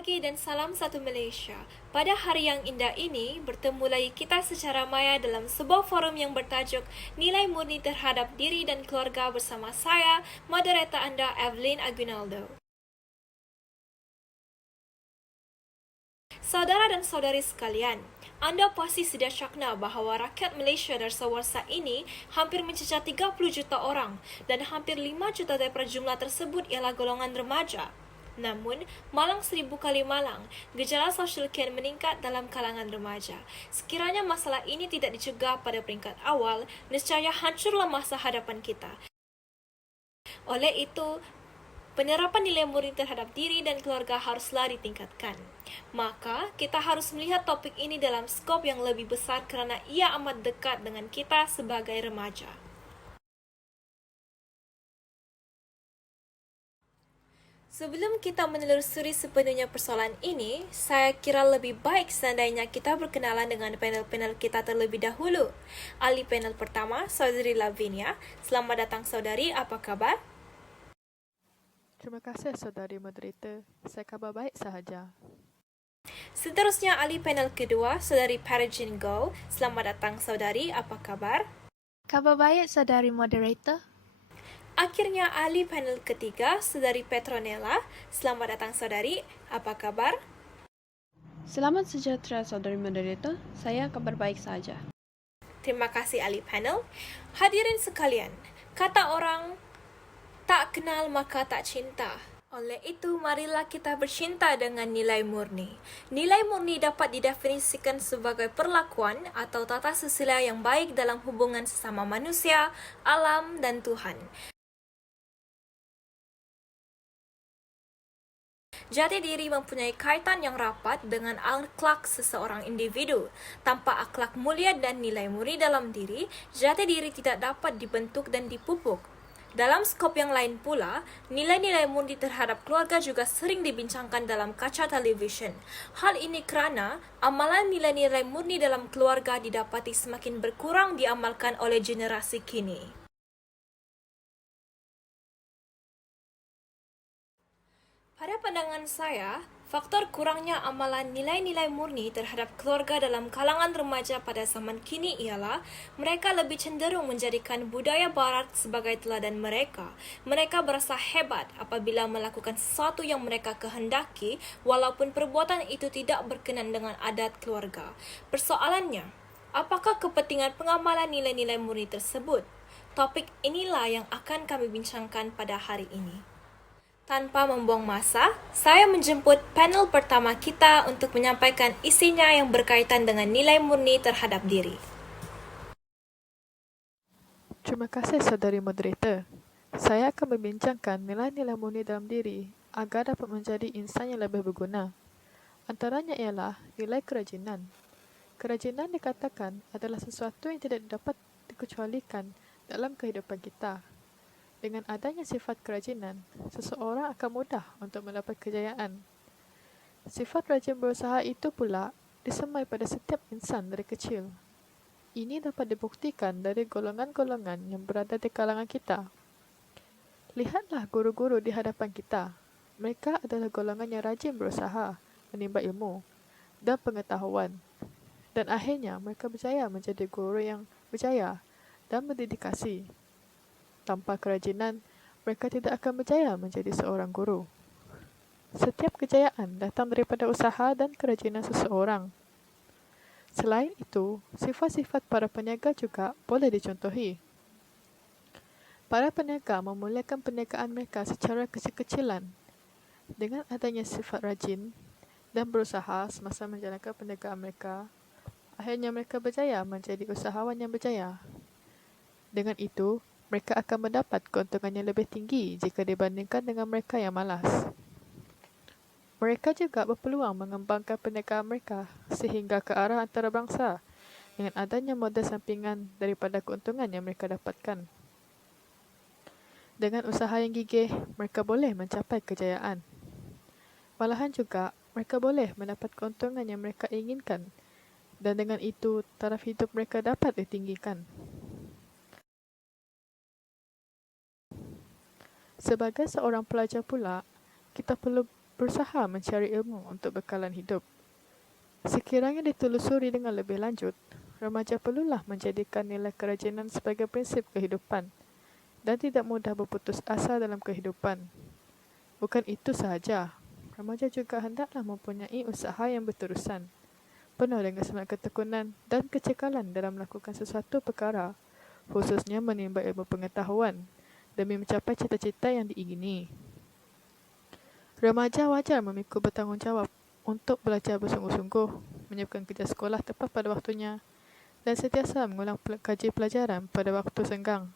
pagi dan salam satu Malaysia. Pada hari yang indah ini, bertemu lagi kita secara maya dalam sebuah forum yang bertajuk Nilai Murni Terhadap Diri dan Keluarga bersama saya, moderator anda Evelyn Aguinaldo. Saudara dan saudari sekalian, anda pasti sudah syakna bahawa rakyat Malaysia dasawarsa ini hampir mencecah 30 juta orang dan hampir 5 juta daripada jumlah tersebut ialah golongan remaja. Namun, malang 1000 kali malang, gejala sosial kian meningkat dalam kalangan remaja. Sekiranya masalah ini tidak dicegah pada peringkat awal, nescaya hancurlah masa hadapan kita. Oleh itu, penerapan nilai murni terhadap diri dan keluarga haruslah ditingkatkan. Maka, kita harus melihat topik ini dalam skop yang lebih besar kerana ia amat dekat dengan kita sebagai remaja. Sebelum kita menelusuri sepenuhnya persoalan ini, saya kira lebih baik seandainya kita berkenalan dengan panel-panel kita terlebih dahulu. Ahli panel pertama, Saudari Lavinia. Selamat datang saudari, apa kabar? Terima kasih saudari moderator. Saya khabar baik sahaja. Seterusnya ahli panel kedua, Saudari Parajin Go. Selamat datang saudari, apa kabar? Khabar baik, saudari moderator. Akhirnya ahli panel ketiga, Saudari Petronella. Selamat datang saudari, apa kabar? Selamat sejahtera saudari moderator, saya kabar baik saja. Terima kasih ahli panel. Hadirin sekalian, kata orang, tak kenal maka tak cinta. Oleh itu, marilah kita bercinta dengan nilai murni. Nilai murni dapat didefinisikan sebagai perlakuan atau tata susila yang baik dalam hubungan sesama manusia, alam dan Tuhan. Jati diri mempunyai kaitan yang rapat dengan akhlak seseorang individu. Tanpa akhlak mulia dan nilai murni dalam diri, jati diri tidak dapat dibentuk dan dipupuk. Dalam skop yang lain pula, nilai-nilai murni terhadap keluarga juga sering dibincangkan dalam kaca televisyen. Hal ini kerana amalan nilai-nilai murni dalam keluarga didapati semakin berkurang diamalkan oleh generasi kini. Pada pandangan saya, faktor kurangnya amalan nilai-nilai murni terhadap keluarga dalam kalangan remaja pada zaman kini ialah mereka lebih cenderung menjadikan budaya barat sebagai teladan mereka. Mereka berasa hebat apabila melakukan sesuatu yang mereka kehendaki walaupun perbuatan itu tidak berkenan dengan adat keluarga. Persoalannya, apakah kepentingan pengamalan nilai-nilai murni tersebut? Topik inilah yang akan kami bincangkan pada hari ini. Tanpa membuang masa, saya menjemput panel pertama kita untuk menyampaikan isinya yang berkaitan dengan nilai murni terhadap diri. Terima kasih saudari moderator. Saya akan membincangkan nilai-nilai murni dalam diri agar dapat menjadi insan yang lebih berguna. Antaranya ialah nilai kerajinan. Kerajinan dikatakan adalah sesuatu yang tidak dapat dikecualikan dalam kehidupan kita. Dengan adanya sifat kerajinan, seseorang akan mudah untuk mendapat kejayaan. Sifat rajin berusaha itu pula disemai pada setiap insan dari kecil. Ini dapat dibuktikan dari golongan-golongan yang berada di kalangan kita. Lihatlah guru-guru di hadapan kita. Mereka adalah golongan yang rajin berusaha, menimba ilmu dan pengetahuan. Dan akhirnya mereka berjaya menjadi guru yang berjaya dan berdedikasi. Tanpa kerajinan, mereka tidak akan berjaya menjadi seorang guru. Setiap kejayaan datang daripada usaha dan kerajinan seseorang. Selain itu, sifat-sifat para peniaga juga boleh dicontohi. Para peniaga memulakan perniagaan mereka secara kecil-kecilan. Dengan adanya sifat rajin dan berusaha semasa menjalankan perniagaan mereka, akhirnya mereka berjaya menjadi usahawan yang berjaya. Dengan itu, mereka akan mendapat keuntungan yang lebih tinggi jika dibandingkan dengan mereka yang malas. Mereka juga berpeluang mengembangkan perniagaan mereka sehingga ke arah antarabangsa dengan adanya modal sampingan daripada keuntungan yang mereka dapatkan. Dengan usaha yang gigih, mereka boleh mencapai kejayaan. Malahan juga, mereka boleh mendapat keuntungan yang mereka inginkan dan dengan itu, taraf hidup mereka dapat ditinggikan. Sebagai seorang pelajar pula, kita perlu berusaha mencari ilmu untuk bekalan hidup. Sekiranya ditelusuri dengan lebih lanjut, remaja perlulah menjadikan nilai kerajinan sebagai prinsip kehidupan dan tidak mudah berputus asa dalam kehidupan. Bukan itu sahaja, remaja juga hendaklah mempunyai usaha yang berterusan, penuh dengan semangat ketekunan dan kecekalan dalam melakukan sesuatu perkara, khususnya menimba ilmu pengetahuan demi mencapai cita-cita yang diingini. Remaja wajar memikul bertanggungjawab untuk belajar bersungguh-sungguh, menyiapkan kerja sekolah tepat pada waktunya dan sentiasa mengulang kaji pelajaran pada waktu senggang.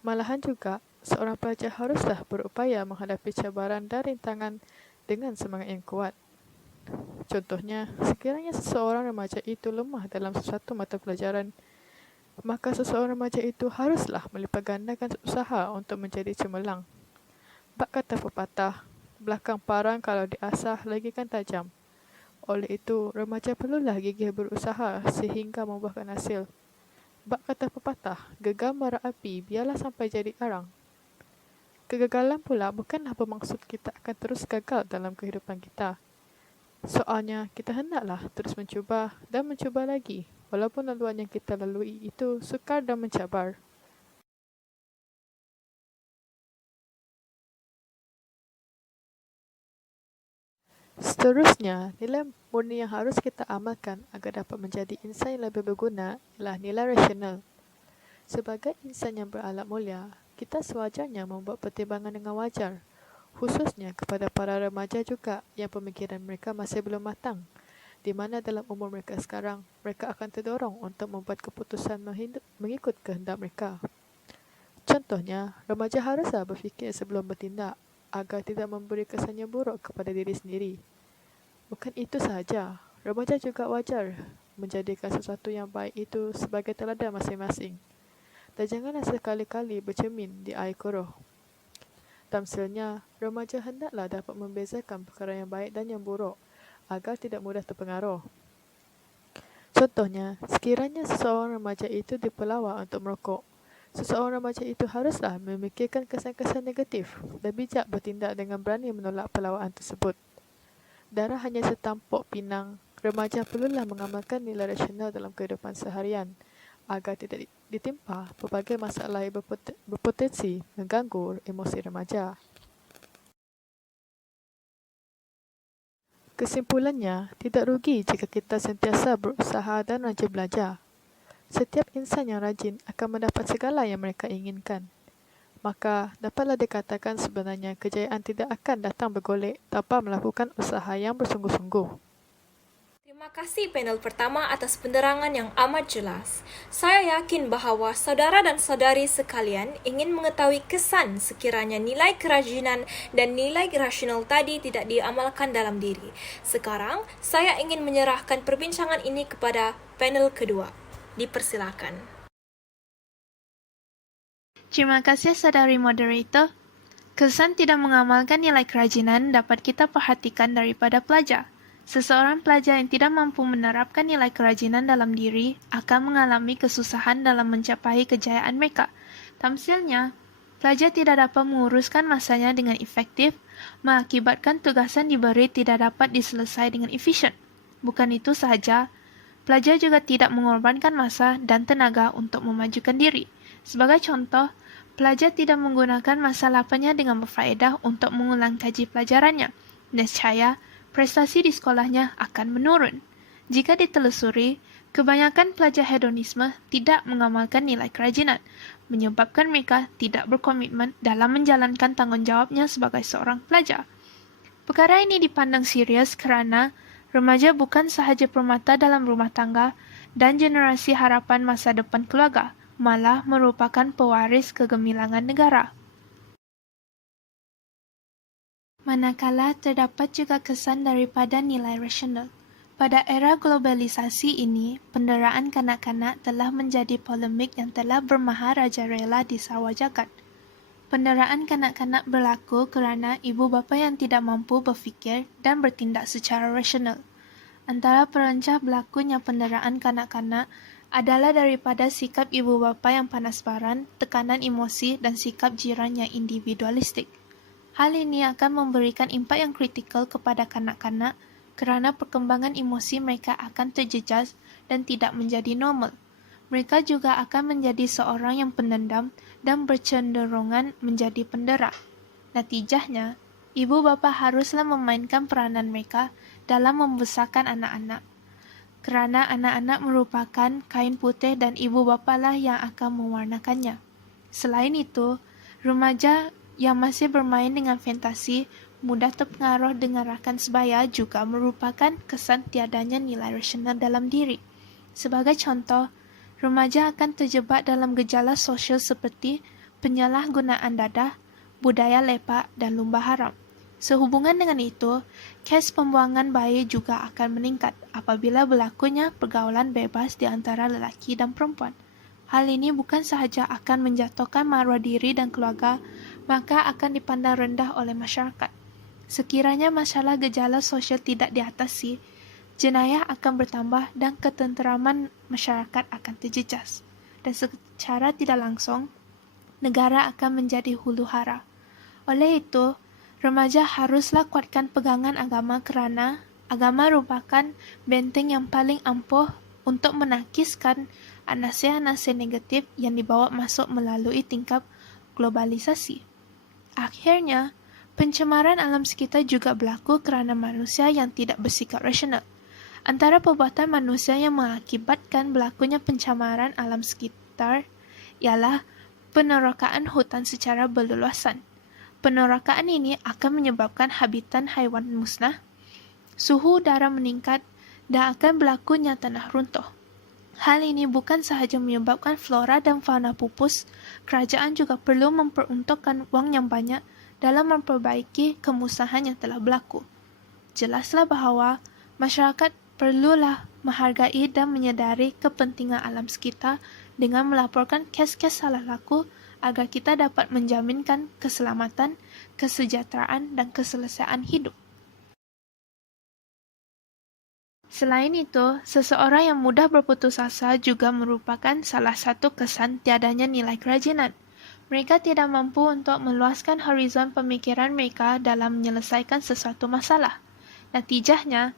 Malahan juga, seorang pelajar haruslah berupaya menghadapi cabaran dan rintangan dengan semangat yang kuat. Contohnya, sekiranya seseorang remaja itu lemah dalam sesuatu mata pelajaran, maka seseorang remaja itu haruslah melipat gandakan usaha untuk menjadi cemerlang. Bak kata pepatah, belakang parang kalau diasah lagi kan tajam. Oleh itu, remaja perlulah gigih berusaha sehingga membuahkan hasil. Bak kata pepatah, gegam bara api biarlah sampai jadi arang. Kegagalan pula bukanlah bermaksud kita akan terus gagal dalam kehidupan kita. Soalnya, kita hendaklah terus mencuba dan mencuba lagi, walaupun laluan yang kita lalui itu sukar dan mencabar. Seterusnya, nilai murni yang harus kita amalkan agar dapat menjadi insan yang lebih berguna ialah nilai rasional. Sebagai insan yang berakhlak mulia, kita sewajarnya membuat pertimbangan dengan wajar, khususnya kepada para remaja juga yang pemikiran mereka masih belum matang, di mana dalam umur mereka sekarang, mereka akan terdorong untuk membuat keputusan mengikut kehendak mereka. Contohnya, remaja haruslah berfikir sebelum bertindak agar tidak memberi kesan yang buruk kepada diri sendiri. Bukan itu sahaja, remaja juga wajar menjadikan sesuatu yang baik itu sebagai teladan masing-masing. Dan janganlah sekali-kali bercermin di air keruh. Tamsilnya, remaja hendaklah dapat membezakan perkara yang baik dan yang buruk agar tidak mudah terpengaruh. Contohnya, sekiranya seseorang remaja itu dipelawa untuk merokok, seseorang remaja itu haruslah memikirkan kesan-kesan negatif dan bijak bertindak dengan berani menolak pelawaan tersebut. Darah hanya setampuk pinang, remaja perlulah mengamalkan nilai rasional dalam kehidupan seharian agar tidak ditimpa pelbagai masalah yang berpotensi mengganggu emosi remaja. Kesimpulannya, tidak rugi jika kita sentiasa berusaha dan rajin belajar. Setiap insan yang rajin akan mendapat segala yang mereka inginkan. Maka, dapatlah dikatakan sebenarnya kejayaan tidak akan datang bergolek tanpa melakukan usaha yang bersungguh-sungguh. Terima kasih panel pertama atas penerangan yang amat jelas. Saya yakin bahawa saudara dan saudari sekalian ingin mengetahui kesan sekiranya nilai kerajinan dan nilai rasional tadi tidak diamalkan dalam diri. Sekarang, saya ingin menyerahkan perbincangan ini kepada panel kedua. Dipersilakan. Terima kasih saudari moderator. Kesan tidak mengamalkan nilai kerajinan dapat kita perhatikan daripada pelajar. Seseorang pelajar yang tidak mampu menerapkan nilai kerajinan dalam diri akan mengalami kesusahan dalam mencapai kejayaan mereka. Tamsilnya, pelajar tidak dapat menguruskan masanya dengan efektif, mengakibatkan tugasan diberi tidak dapat diselesaikan dengan efisien. Bukan itu sahaja, pelajar juga tidak mengorbankan masa dan tenaga untuk memajukan diri. Sebagai contoh, pelajar tidak menggunakan masa lapangnya dengan berfaedah untuk mengulang kaji pelajarannya. Nescaya, prestasi di sekolahnya akan menurun. Jika ditelusuri, kebanyakan pelajar hedonisme tidak mengamalkan nilai kerajinan, menyebabkan mereka tidak berkomitmen dalam menjalankan tanggungjawabnya sebagai seorang pelajar. Perkara ini dipandang serius kerana remaja bukan sahaja permata dalam rumah tangga dan generasi harapan masa depan keluarga, malah merupakan pewaris kegemilangan negara. Manakala terdapat juga kesan daripada nilai rasional. Pada era globalisasi ini, penderaan kanak-kanak telah menjadi polemik yang telah bermaharajalela di sarwa jagat. Penderaan kanak-kanak berlaku kerana ibu bapa yang tidak mampu berfikir dan bertindak secara rasional. Antara perancah berlakunya penderaan kanak-kanak adalah daripada sikap ibu bapa yang panas baran, tekanan emosi dan sikap jiran yang individualistik. Hal ini akan memberikan impak yang kritikal kepada kanak-kanak kerana perkembangan emosi mereka akan terjejas dan tidak menjadi normal. Mereka juga akan menjadi seorang yang pendendam dan bercenderungan menjadi pendera. Natijahnya, ibu bapa haruslah memainkan peranan mereka dalam membesarkan anak-anak. Kerana anak-anak merupakan kain putih dan ibu bapa lah yang akan mewarnakannya. Selain itu, remaja yang masih bermain dengan fantasi mudah terpengaruh dengan rakan sebaya juga merupakan kesan tiadanya nilai rasional dalam diri. Sebagai contoh, remaja akan terjebak dalam gejala sosial seperti penyalahgunaan dadah, budaya lepak dan lumba haram. Sehubungan dengan itu, kes pembuangan bayi juga akan meningkat apabila berlakunya pergaulan bebas di antara lelaki dan perempuan. Hal ini bukan sahaja akan menjatuhkan maruah diri dan keluarga, maka akan dipandang rendah oleh masyarakat. Sekiranya masalah gejala sosial tidak diatasi, jenayah akan bertambah dan ketenteraman masyarakat akan terjejas. Dan secara tidak langsung, negara akan menjadi huru hara. Oleh itu, remaja haruslah kuatkan pegangan agama kerana agama merupakan benteng yang paling ampuh untuk menakiskan anasir-anasir negatif yang dibawa masuk melalui tingkap globalisasi. Akhirnya, pencemaran alam sekitar juga berlaku kerana manusia yang tidak bersikap rasional. Antara perbuatan manusia yang mengakibatkan berlakunya pencemaran alam sekitar ialah penerokaan hutan secara berleluasan. Penerokaan ini akan menyebabkan habitat haiwan musnah, suhu udara meningkat dan akan berlakunya tanah runtuh. Hal ini bukan sahaja menyebabkan flora dan fauna pupus, kerajaan juga perlu memperuntukkan wang yang banyak dalam memperbaiki kemusnahan yang telah berlaku. Jelaslah bahawa masyarakat perlulah menghargai dan menyedari kepentingan alam sekitar dengan melaporkan kes-kes salah laku agar kita dapat menjaminkan keselamatan, kesejahteraan dan keselesaan hidup. Selain itu, seseorang yang mudah berputus asa juga merupakan salah satu kesan tiadanya nilai kerajinan. Mereka tidak mampu untuk meluaskan horizon pemikiran mereka dalam menyelesaikan sesuatu masalah. Natijahnya,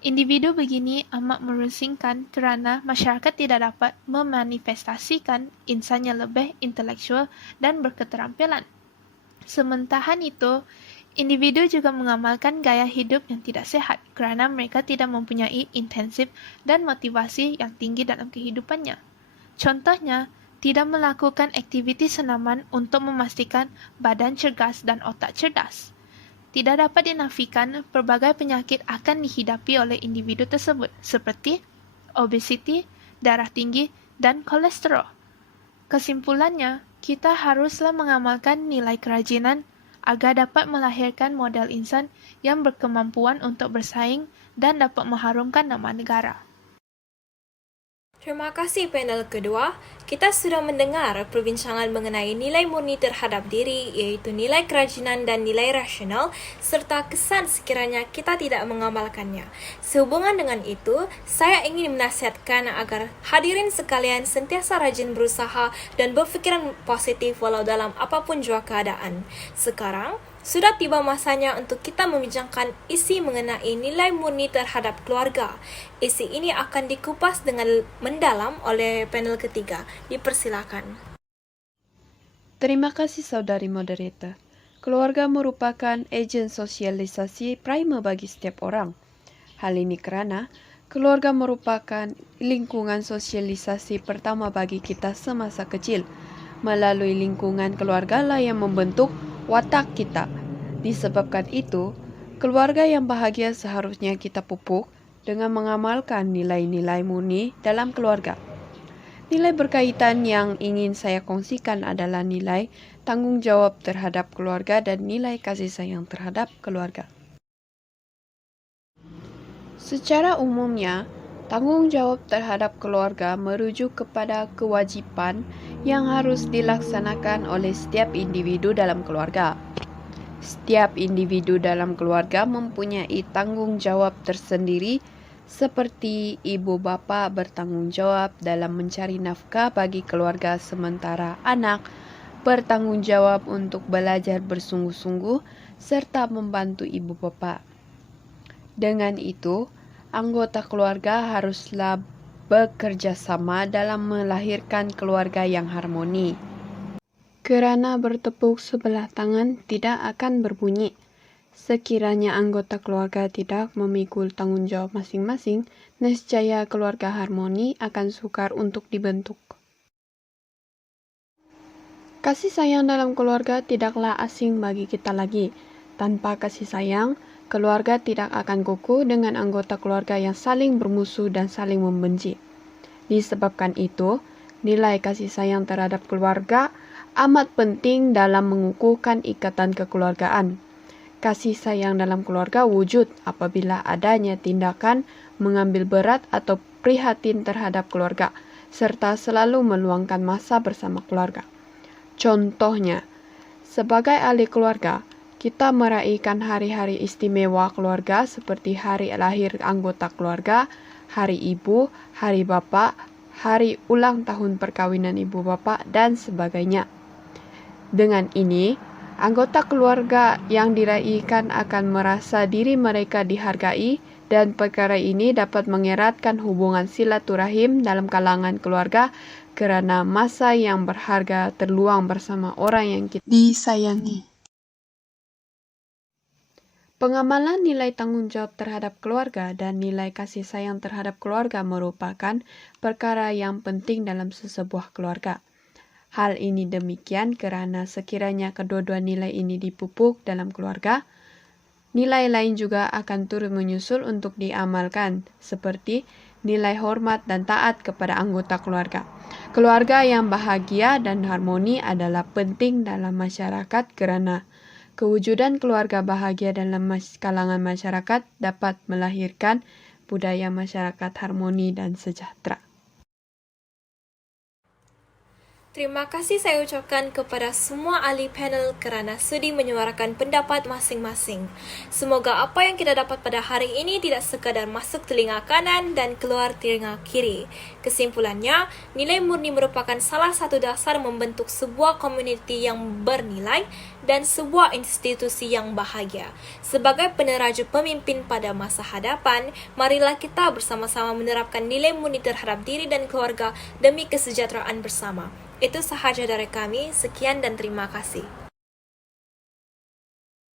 individu begini amat merusingkan kerana masyarakat tidak dapat memanifestasikan insan yang lebih intelektual dan berketerampilan. Sementara itu, individu juga mengamalkan gaya hidup yang tidak sehat kerana mereka tidak mempunyai intensif dan motivasi yang tinggi dalam kehidupannya. Contohnya, tidak melakukan aktiviti senaman untuk memastikan badan cergas dan otak cerdas. Tidak dapat dinafikan pelbagai penyakit akan dihidapi oleh individu tersebut seperti obesiti, darah tinggi, dan kolesterol. Kesimpulannya, kita haruslah mengamalkan nilai kerajinan agar dapat melahirkan model insan yang berkemampuan untuk bersaing dan dapat mengharumkan nama negara. Terima kasih panel kedua. Kita sudah mendengar perbincangan mengenai nilai murni terhadap diri, iaitu nilai kerajinan dan nilai rasional, serta kesan sekiranya kita tidak mengamalkannya. Sehubungan dengan itu, saya ingin menasihatkan agar hadirin sekalian sentiasa rajin berusaha dan berfikiran positif walau dalam apapun jua keadaan. Sekarang, sudah tiba masanya untuk kita membincangkan isi mengenai nilai murni terhadap keluarga. Isi ini akan dikupas dengan mendalam oleh panel ketiga. Dipersilakan. Terima kasih saudari moderator. Keluarga merupakan ejen sosialisasi primer bagi setiap orang. Hal ini kerana keluarga merupakan lingkungan sosialisasi pertama bagi kita semasa kecil. Melalui lingkungan keluarga lah yang membentuk watak kita. Disebabkan itu, keluarga yang bahagia seharusnya kita pupuk dengan mengamalkan nilai-nilai murni dalam keluarga. Nilai berkaitan yang ingin saya kongsikan adalah nilai tanggungjawab terhadap keluarga dan nilai kasih sayang terhadap keluarga. Secara umumnya, tanggungjawab terhadap keluarga merujuk kepada kewajipan yang harus dilaksanakan oleh setiap individu dalam keluarga. Setiap individu dalam keluarga mempunyai tanggungjawab tersendiri, seperti ibu bapa bertanggungjawab dalam mencari nafkah bagi keluarga sementara anak bertanggung jawab untuk belajar bersungguh-sungguh, serta membantu ibu bapa. Dengan itu, anggota keluarga haruslah bekerja sama dalam melahirkan keluarga yang harmoni. Kerana bertepuk sebelah tangan tidak akan berbunyi. Sekiranya anggota keluarga tidak memikul tanggung jawab masing-masing, nescaya keluarga harmoni akan sukar untuk dibentuk. Kasih sayang dalam keluarga tidaklah asing bagi kita lagi. Tanpa kasih sayang, keluarga tidak akan kukuh dengan anggota keluarga yang saling bermusuh dan saling membenci. Disebabkan itu, nilai kasih sayang terhadap keluarga amat penting dalam mengukuhkan ikatan kekeluargaan. Kasih sayang dalam keluarga wujud apabila adanya tindakan mengambil berat atau prihatin terhadap keluarga, serta selalu meluangkan masa bersama keluarga. Contohnya, sebagai ahli keluarga, kita meraihkan hari-hari istimewa keluarga seperti hari lahir anggota keluarga, hari ibu, hari bapa, hari ulang tahun perkawinan ibu bapa, dan sebagainya. Dengan ini, anggota keluarga yang diraihkan akan merasa diri mereka dihargai dan perkara ini dapat mengeratkan hubungan silaturahim dalam kalangan keluarga kerana masa yang berharga terluang bersama orang yang kita disayangi. Pengamalan nilai tanggung jawab terhadap keluarga dan nilai kasih sayang terhadap keluarga merupakan perkara yang penting dalam sesebuah keluarga. Hal ini demikian kerana sekiranya kedua-dua nilai ini dipupuk dalam keluarga, nilai lain juga akan turut menyusul untuk diamalkan, seperti nilai hormat dan taat kepada anggota keluarga. Keluarga yang bahagia dan harmoni adalah penting dalam masyarakat kerana kewujudan keluarga bahagia dalam kalangan masyarakat dapat melahirkan budaya masyarakat harmoni dan sejahtera. Terima kasih saya ucapkan kepada semua ahli panel kerana sudi menyuarakan pendapat masing-masing. Semoga apa yang kita dapat pada hari ini tidak sekadar masuk telinga kanan dan keluar telinga kiri. Kesimpulannya, nilai murni merupakan salah satu dasar membentuk sebuah komuniti yang bernilai dan sebuah institusi yang bahagia. Sebagai peneraju pemimpin pada masa hadapan, marilah kita bersama-sama menerapkan nilai murni terhadap diri dan keluarga demi kesejahteraan bersama. Itu sahaja dari kami. Sekian dan terima kasih.